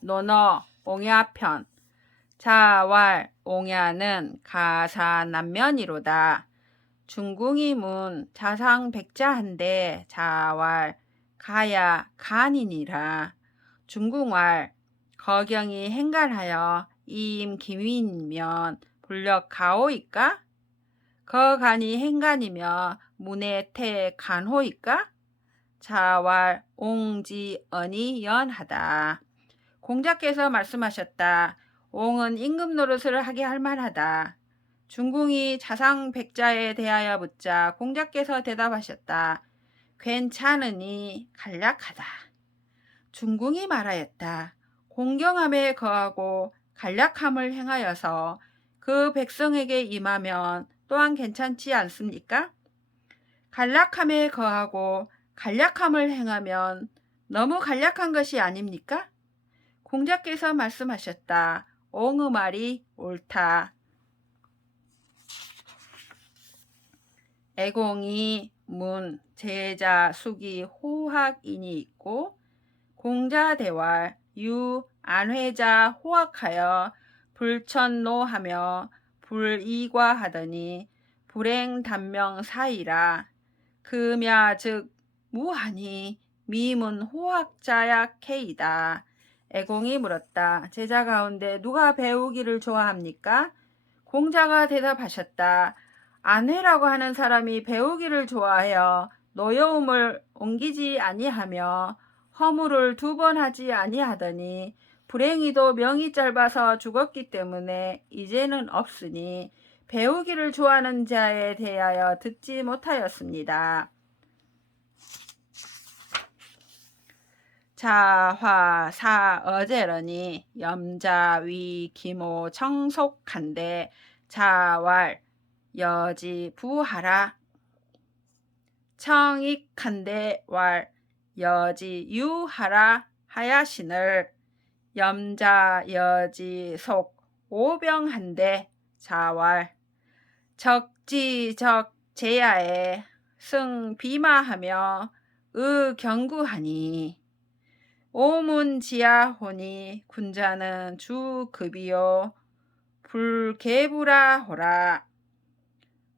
논어 옹야편 자왈 옹야는 가사 남면이로다. 중궁이 문 자상백자한데 자왈 가야 간이니라. 중궁왈 거경이 행간하여 이임 기민이면 불력 가오이까? 거간이 행간이며 문의 태 간호이까? 자왈 옹지 언이 연하다. 공자께서 말씀하셨다. 옹은 임금 노릇을 하게 할 만하다. 중궁이 자상백자에 대하여 묻자 공자께서 대답하셨다. 괜찮으니 간략하다. 중궁이 말하였다. 공경함에 거하고 간략함을 행하여서 그 백성에게 임하면 또한 괜찮지 않습니까? 간략함에 거하고 간략함을 행하면 너무 간략한 것이 아닙니까? 공자께서 말씀하셨다. 옹의 말이 옳다. 애공이 문 제자 숙이 호학인이 있고 공자대왈 유 안회자 호학하여 불천노하며 불이과하더니 불행단명 사이라. 금야 즉 무하니 미문 호학자야 케이다. 애공이 물었다. 제자 가운데 누가 배우기를 좋아합니까? 공자가 대답하셨다. 안회라고 하는 사람이 배우기를 좋아하여 노여움을 옮기지 아니하며 허물을 2번 하지 아니하더니 불행히도 명이 짧아서 죽었기 때문에 이제는 없으니 배우기를 좋아하는 자에 대하여 듣지 못하였습니다. 자화 사 어제러니 염자 위 기모 청속한데 자왈 여지 부하라. 청익한데 왈 여지 유하라 하야신을 염자 여지 속 오병한데 자왈 적지적 제야에 승 비마하며 의경구하니 오문지야호니 군자는 주급이요 불개부라호라.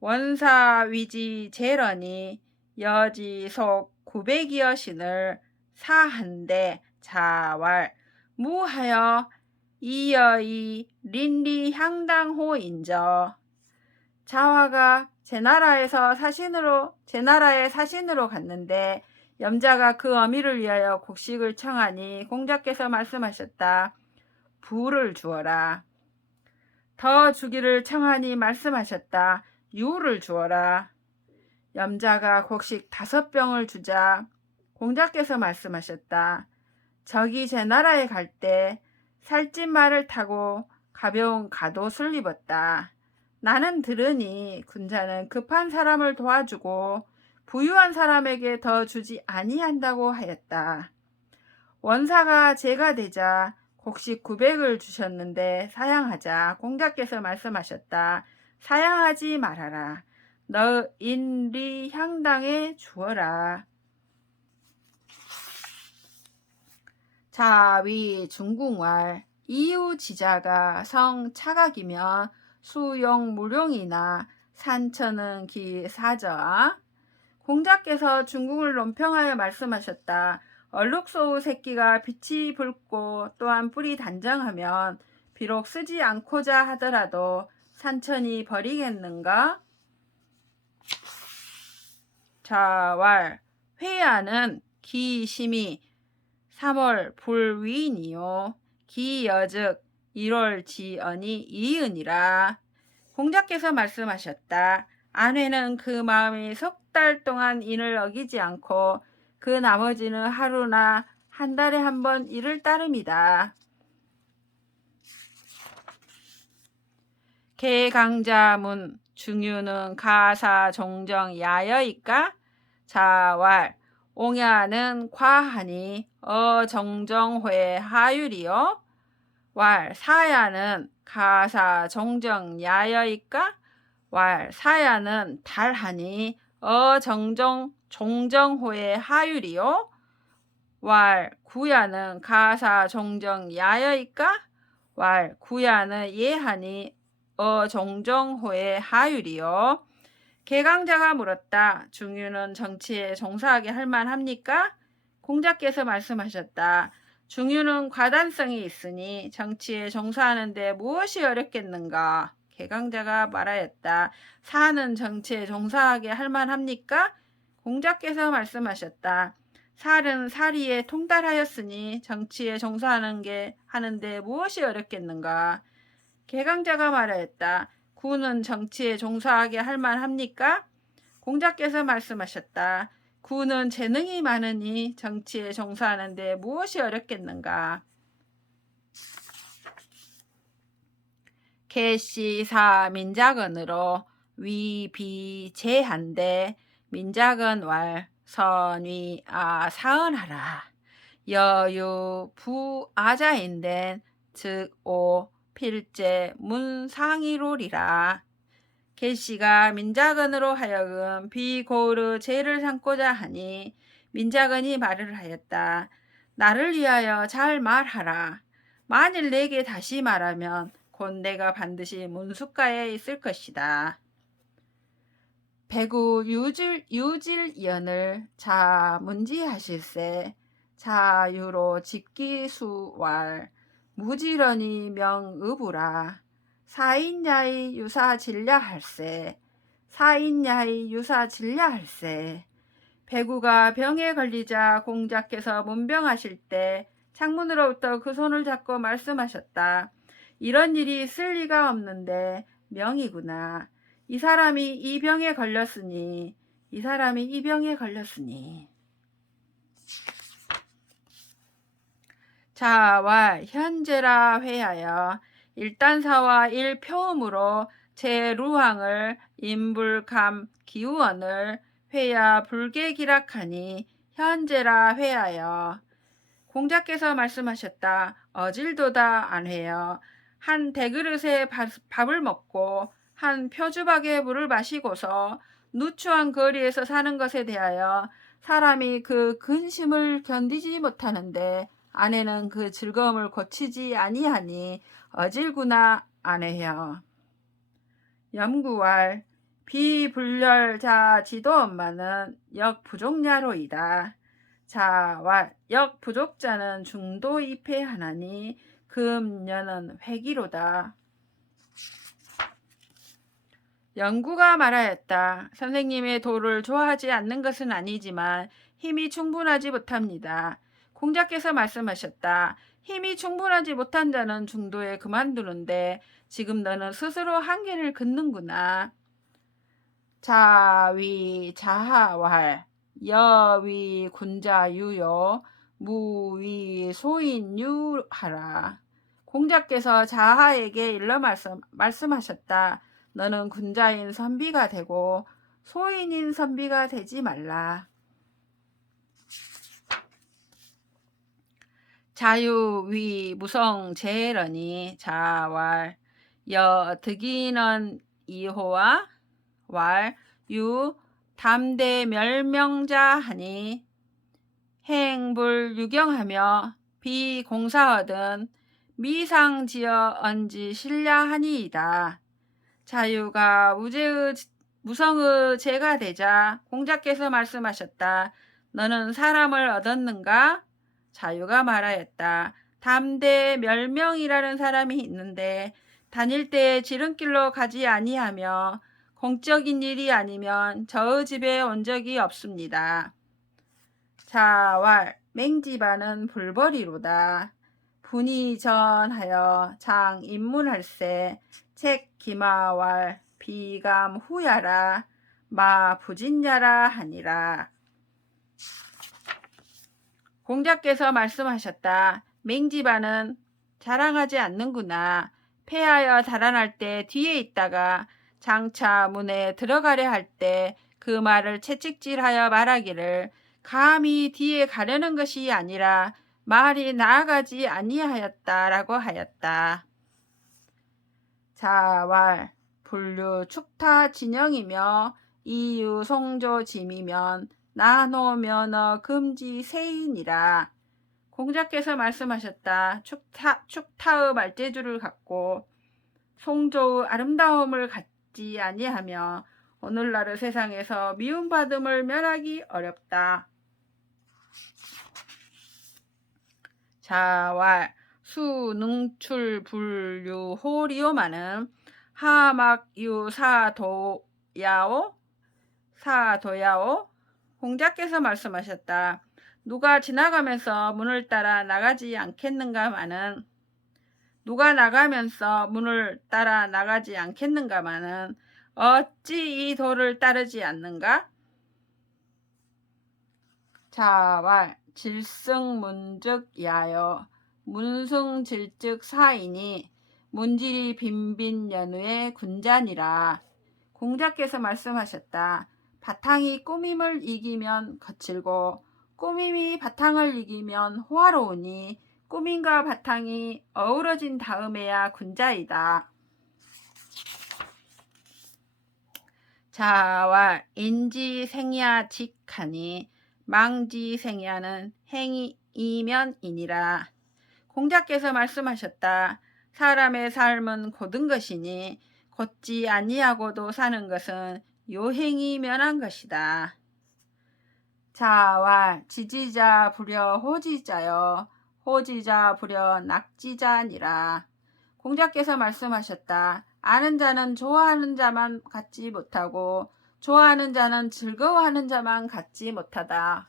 원사위지 제러니 여지속 900여신을 사한데 자왈 무하여 이여이 린리향당호인저. 자화가 제 나라에 사신으로 갔는데 염자가 그 어미를 위하여 곡식을 청하니 공자께서 말씀하셨다. 부를 주어라. 더 주기를 청하니 말씀하셨다. 유를 주어라. 염자가 곡식 5병을 주자 공자께서 말씀하셨다. 저기 제 나라에 갈 때 살찐 말을 타고 가벼운 갓옷을 입었다. 나는 들으니 군자는 급한 사람을 도와주고 부유한 사람에게 더 주지 아니한다고 하였다. 원사가 제가 되자 곡식 900을 주셨는데 사양하자 공자께서 말씀하셨다. 사양하지 말아라. 너 인리 향당에 주어라. 자위 중궁왈 이유지자가 성 차각이면 수용 무룡이나 산천은 기사저하. 공자께서 중궁을 논평하여 말씀하셨다. 얼룩소우 새끼가 빛이 붉고 또한 뿔이 단정하면 비록 쓰지 않고자 하더라도 산천이 버리겠는가? 자왈 회야는 기심이 3월 불위인이요 기여즉 1월 지언이 이은이라. 공자께서 말씀하셨다. 아내는 그 마음이 3달 동안 인을 어기지 않고 그 나머지는 하루나 한 달에 한 번 일을 따릅니다. 개강자문 중유는 가사 종정 야여이까? 자왈 옹야는 과하니 어정정회 하율이요 왈 사야는 가사 종정 야여이까? 왈 사야는 달하니 어정정 종정호의 하율이요 왈 구야는 가사 종정 야여이까? 왈 구야는 예하니 종정호의 하율이요. 개강자가 물었다. 중유는 정치에 종사하게 할 만합니까? 공자께서 말씀하셨다. 중유는 과단성이 있으니 정치에 종사하는데 무엇이 어렵겠는가? 개강자가 말하였다. 사는 정치에 종사하게 할 만합니까? 공자께서 말씀하셨다. 살은 사리에 통달하였으니 정치에 하는데 무엇이 어렵겠는가? 개강자가 말하였다. 구는 정치에 종사하게 할 만합니까? 공자께서 말씀하셨다. 구는 재능이 많으니 정치에 종사하는데 무엇이 어렵겠는가? 개시사 민작은으로 위비제한데 민작은 왈 선위 사은하라. 여유 부아자인된 즉오 필제 문상이로리라. 개씨가 민자근으로 하여금 비고르 죄를 삼고자 하니 민자근이 말을 하였다. 나를 위하여 잘 말하라. 만일 내게 다시 말하면 곧 내가 반드시 문숫가에 있을 것이다. 배구 유질연을 자문지하실세 자유로 직기수왈 무지런히 명의부라. 사인야의 유사진ля할세 사인야의 유사진ля할세. 배구가 병에 걸리자 공자께서 문병하실 때 창문으로부터 그 손을 잡고 말씀하셨다. 이런 일이 있을 리가 없는데 명이구나. 이 사람이 이 병에 걸렸으니 자와 현재라 회하여 일단사와 일표음으로 제루항을 인불감 기우언을 회야 불계기락하니 현재라 회하여. 공자께서 말씀하셨다. 어질도다 안 회여. 한 대그릇에 밥을 먹고 한 표주박에 물을 마시고서 누추한 거리에서 사는 것에 대하여 사람이 그 근심을 견디지 못하는데 아내는 그 즐거움을 고치지 아니하니 어질구나 아내여. 염구왈 비불렬자 지도 엄마는 역부족냐로이다. 자왈 역부족자는 중도 입회하나니 금년은 회기로다. 영구가 말하였다. 선생님의 도를 좋아하지 않는 것은 아니지만 힘이 충분하지 못합니다. 공자께서 말씀하셨다. 힘이 충분하지 못한 자는 중도에 그만두는데 지금 너는 스스로 한계를 긋는구나. 자위 자하왈 여위 군자유요 무위 소인유하라. 공자께서 자하에게 일러 말씀하셨다. 너는 군자인 선비가 되고 소인인 선비가 되지 말라. 자유위 무성제러니 자왈 여득이는 이호와 왈 유 담대멸명자 하니 행불유경하며 비공사하든 미상지어 언지 신ля하니이다. 자유가 무성의 제가 되자 공자께서 말씀하셨다. 너는 사람을 얻었는가? 자유가 말하였다. 담대멸명이라는 사람이 있는데 다닐 때 지름길로 가지 아니하며 공적인 일이 아니면 저의 집에 온 적이 없습니다. 자왈 맹지반은 불벌이로다. 분이 전하여 장 입문할세 책 기마왈 비감 후야라 마 부진야라 하니라. 공자께서 말씀하셨다. 맹지반은 자랑하지 않는구나. 패하여 달아날 때 뒤에 있다가 장차 문에 들어가려 할 때 그 말을 채찍질하여 말하기를 감히 뒤에 가려는 것이 아니라 말이 나아가지 아니하였다라고 하였다. 자왈 분류 축타 진영이며 이유 송조 짐이면 나노 면허 금지 세인이라. 공자께서 말씀하셨다. 축타의 말재주를 갖고 송조의 아름다움을 갖지 아니하며 오늘날의 세상에서 미움받음을 면하기 어렵다. 자왈 수능출불유호리오마는 하막유사도야오 사도야오. 공자께서 말씀하셨다. 누가 지나가면서 문을 따라 나가지 않겠는가마는 누가 나가면서 문을 따라 나가지 않겠는가마는 어찌 이 도를 따르지 않는가? 자왈 질승문즉 문승질즉 사이니 문질이 빈빈 연우의 군잔이라. 공자께서 말씀하셨다. 바탕이 꾸밈을 이기면 거칠고 꾸밈이 바탕을 이기면 호화로우니 꾸밈과 바탕이 어우러진 다음에야 군자이다. 자왈 인지생야 직하니 망지생야는 행이면이니라. 공자께서 말씀하셨다. 사람의 삶은 곧은 것이니 곧지 아니하고도 사는 것은 요행이 면한 것이다. 자왈 지지자 부려 호지자여 호지자 부려 낙지자니라. 공자께서 말씀하셨다. 아는 자는 좋아하는 자만 갖지 못하고 좋아하는 자는 즐거워하는 자만 갖지 못하다.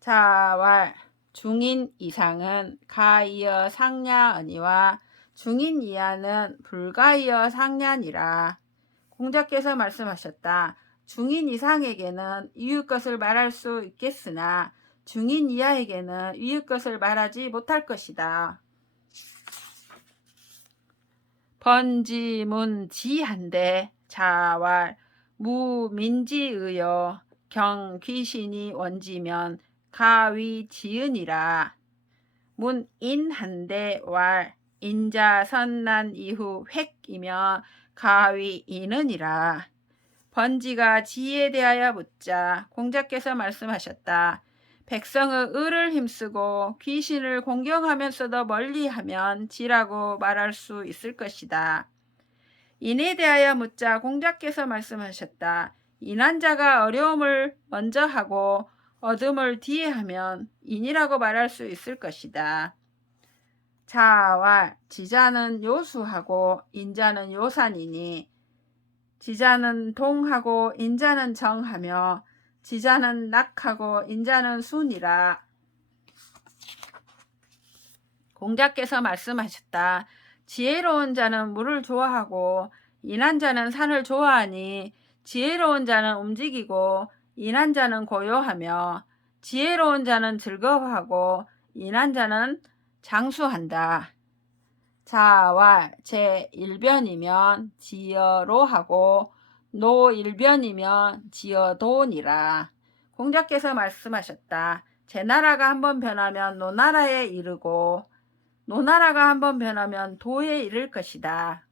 자왈 중인 이상은 가이어 상냐언니와 중인 이하는 불가이어 상냐니라. 공자께서 말씀하셨다. 중인 이상에게는 이웃 것을 말할 수 있겠으나 중인 이하에게는 이웃 것을 말하지 못할 것이다. 번지문지한데 자왈 무민지의여 경귀신이 원지면 가위지은이라. 문인한데 왈 인자 선난 이후 획이며 가위이는이라. 번지가 지에 대하여 묻자 공자께서 말씀하셨다. 백성의 의를 힘쓰고 귀신을 공경하면서도 멀리하면 지라고 말할 수 있을 것이다. 인에 대하여 묻자 공자께서 말씀하셨다. 인한 자가 어려움을 먼저 하고 어둠을 뒤에 하면 인이라고 말할 수 있을 것이다. 자왈 지자는 요수하고 인자는 요산이니 지자는 동하고 인자는 정하며 지자는 낙하고 인자는 순이라. 공자께서 말씀하셨다. 지혜로운 자는 물을 좋아하고 인한 자는 산을 좋아하니 지혜로운 자는 움직이고 인한 자는 고요하며 지혜로운 자는 즐거워하고 인한 자는 장수한다. 자왈 제1변이면 지어로하고 노1변이면 지어도니라. 공자께서 말씀하셨다. 제나라가 한번 변하면 노나라에 이르고 노나라가 한번 변하면 도에 이를 것이다.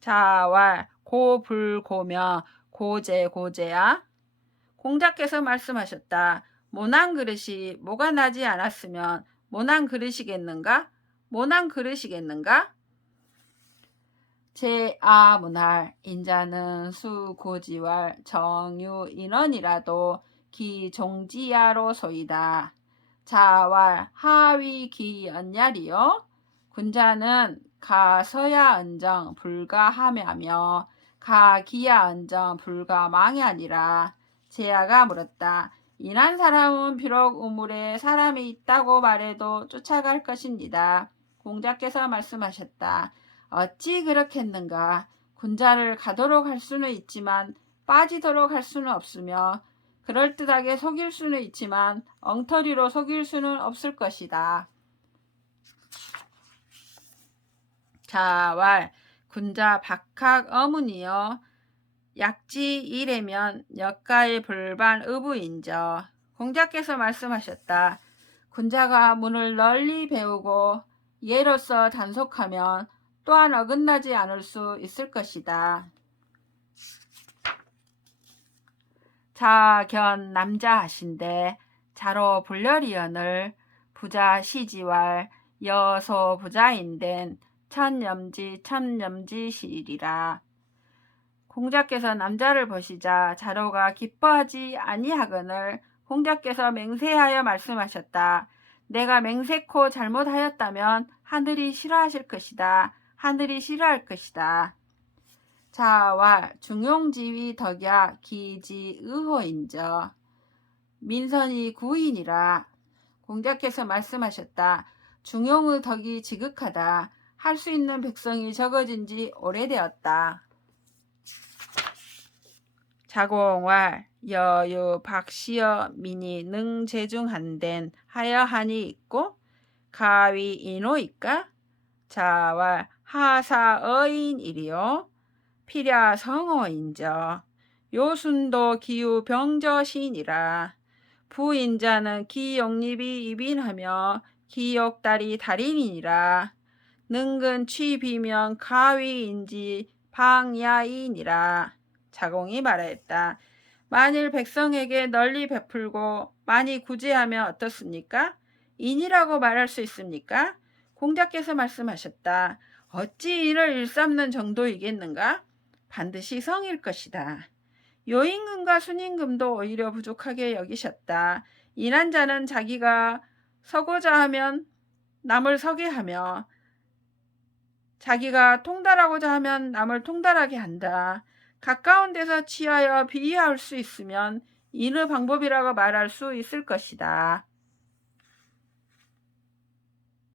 자왈 고불고며 고제고제야. 공자께서 말씀하셨다. 모난 그릇이 모가 나지 않았으면 모난 그릇이겠는가? 모난 그릇이겠는가? 제아문할 인자는 수고지왈 정유인원이라도 기종지야로 소이다. 자왈 하위기언야리요. 군자는 가서야 언정 불가하며며 가기야 언정 불가망야니라. 제아가 물었다. 인한 사람은 비록 우물에 사람이 있다고 말해도 쫓아갈 것입니다. 공자께서 말씀하셨다. 어찌 그렇겠는가? 군자를 가도록 할 수는 있지만 빠지도록 할 수는 없으며 그럴듯하게 속일 수는 있지만 엉터리로 속일 수는 없을 것이다. 자왈 군자 박학 어문이여 약지 이래면 역가의 불반 의부인저. 공자께서 말씀하셨다. 군자가 문을 널리 배우고 예로서 단속하면 또한 어긋나지 않을 수 있을 것이다. 자견 남자 하신데 자로 불려리언을 부자 시지왈 여소 부자인된 천염지 시리라. 공자께서 남자를 보시자 자로가 기뻐하지 아니하거늘 공자께서 맹세하여 말씀하셨다. 내가 맹세코 잘못하였다면 하늘이 싫어하실 것이다. 하늘이 싫어할 것이다. 자왈 중용지위 덕야 기지 의호인저 민선이 구인이라. 공자께서 말씀하셨다. 중용의 덕이 지극하다. 할 수 있는 백성이 적어진 지 오래되었다. 자공왈 여유 박시여 민이 능재중한덴 하여하니 있고 가위 인호이까. 자왈 하사어인이리요 필야 성어인저 요순도 기후 병저신이라. 부인자는 기욕립이 이빈하며 기욕달이 달인이니라. 능근 취비면 가위인지 방야인이라. 자공이 말하였다. 만일 백성에게 널리 베풀고 많이 구제하면 어떻습니까? 인이라고 말할 수 있습니까? 공자께서 말씀하셨다. 어찌 인을 일삼는 정도이겠는가? 반드시 성일 것이다. 요임금과 순임금도 오히려 부족하게 여기셨다. 인한 자는 자기가 서고자 하면 남을 서게 하며 자기가 통달하고자 하면 남을 통달하게 한다. 가까운 데서 취하여 비의할 수 있으면 인의 방법이라고 말할 수 있을 것이다.